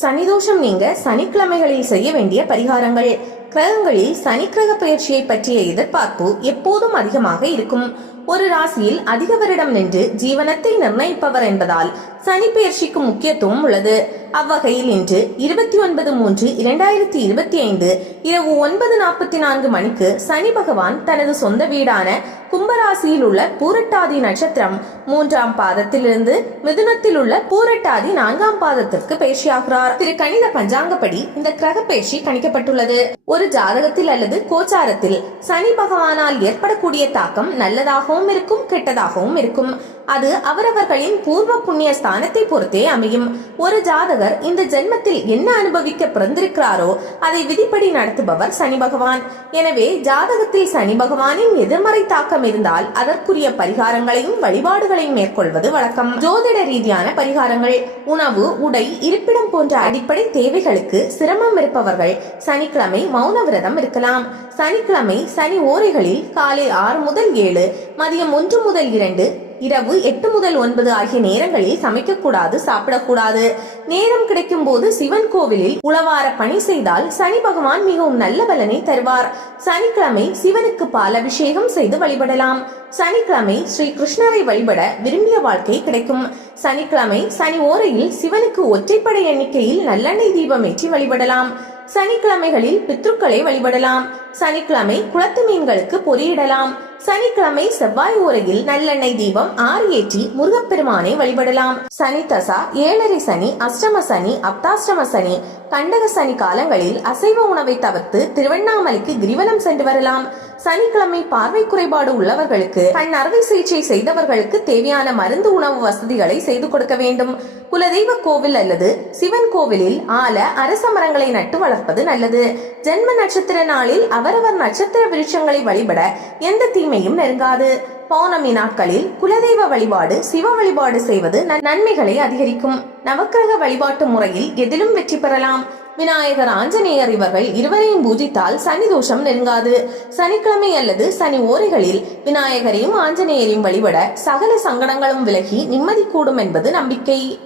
சனிதோஷம் நீங்க சனிக்கிழமைகளில் செய்ய வேண்டிய பரிகாரங்கள். கிரகங்களில் சனிக்கிரக பயிற்சியை பற்றிய எதிர்பார்ப்பு எப்போதும் அதிகமாக இருக்கும். ஒரு ராசியில் அதிக வருடம் நின்று ஜீவனத்தை நிர்ணயிப்பவர் என்பதால் சனி பயிற்சிக்கு முக்கியத்துவம் உள்ளது. அவ்வகையில் இன்று இருபத்தி ஒன்பது மூன்று இரண்டாயிரத்தி இருபத்தி ஐந்து இரவு ஒன்பது நாற்பத்தி நான்கு மணிக்கு சனி பகவான் தனது சொந்த வீடான கும்பராசியில் உள்ள பூரட்டாதி நட்சத்திரம் மூன்றாம் பாதத்திலிருந்து மிதுனத்தில் உள்ள பூரட்டாதி நான்காம் பாதத்திற்கு பயிற்சியாகிறார். திரு கணித பஞ்சாங்கப்படி இந்த கிரக பயிற்சி கணிக்கப்பட்டுள்ளது. ஒரு ஜாதகத்தில் அல்லது கோச்சாரத்தில் சனி பகவானால் ஏற்படக்கூடிய தாக்கம் நல்லதாகவும் இருக்கும் கெட்டதாகவும் இருக்கும். அது அவரவர்களின் பூர்வ புண்ணிய ஸ்தானத்தை பொறுத்தே அமையும். ஒரு ஜாதகர் இந்த ஜென்மத்தில் என்ன அனுபவிக்க பிறந்திருக்கிறாரோ அதை விதிப்படி நடத்துபவர் சனி பகவான். எனவே ஜாதகத்தில் சனி பகவானின் எதிர்மறை தாக்கம் இருந்தால் அதற்குரிய பரிகாரங்களையும் வழிபாடுகளையும் மேற்கொள்வது வழக்கம். ஜோதிட ரீதியான பரிகாரங்கள் உணவு உடை இருப்பிடம் போன்ற அடிப்படை தேவைகளுக்கு சிரமம் இருப்பவர்கள் சனிக்கிழமை மௌன மௌன விரதம் இருக்கலாம். சனிக்கிழமை சனி ஓரைகளில் காலை ஆறு முதல் ஏழு மதியம் ஒன்று முதல் இரண்டு இரவு எட்டு முதல் ஒன்பது ஆகிய நேரங்களில் சமைக்கக்கூடாது சாப்பிடக்கூடாது. நேரம் கிடைக்கும் போது சிவன் கோவிலில் உளவார பணி செய்தால் சனி பகவான் மிகவும் நல்ல பலனை தருவார். சனிக்கிழமை சிவனுக்கு பால் அபிஷேகம் செய்து வழிபடலாம். சனிக்கிழமை ஸ்ரீ கிருஷ்ணரை வழிபட விரும்பிய வாழ்க்கை கிடைக்கும். சனிக்கிழமை சனி ஓரையில் சிவனுக்கு ஒற்றைப்படை எண்ணிக்கையில் நல்லெண்ணெய் தீபம் ஏற்றி வழிபடலாம். சனிக்கிழமைகளில் பித்ருக்களை வழிபடலாம். சனிக்கிழமை குளத்து மீன்களுக்கு பொறியிடலாம். சனிக்கிழமை செவ்வாய் ஊரையில் நல்லெண்ணெய் தீபம் ஆறு ஏற்றி முருகப்பெருமானை வழிபடலாம். சனி தசா ஏழரை சனி அஷ்டம சனி அப்தாஷ்டம சனி கண்டக சனி காலங்களில் அசைவ உணவை தவிர்த்து திருவண்ணாமலைக்கு கிரிவலம் சென்று வரலாம். சனிக்கிழமை பார்வை குறைபாடு உள்ளவர்களுக்கு கண் அறுவை சிகிச்சை செய்தவர்களுக்கு தேவையான மருந்து உணவு வசதிகளை செய்து கொடுக்க வேண்டும். குலதெய்வ கோவில் அல்லது சிவன் கோவிலில் ஆல அரச மரங்களை நட்டு வளர்ப்பது நல்லது. ஜென்ம நட்சத்திர நாளில் அவரவர் நட்சத்திர விருட்சங்களை வழிபட எந்த தீமையும் நெருங்காது. பௌர்ணமி நாட்களில் குலதெய்வ வழிபாடு சிவ வழிபாடு செய்வது நன்மைகளை அதிகரிக்கும். நவக்கிரக வழிபாட்டு முறையில் எதிலும் வெற்றி பெறலாம். விநாயகர் ஆஞ்சநேயர் இவர்கள் இருவரையும் பூஜித்தால் சனி தோஷம் நெருங்காது. சனிக்கிழமை அல்லது சனி ஓரைகளில் விநாயகரையும் ஆஞ்சநேயரையும் வழிபட சகல சங்கடங்களும் விலகி நிம்மதி கூடும் என்பது நம்பிக்கை.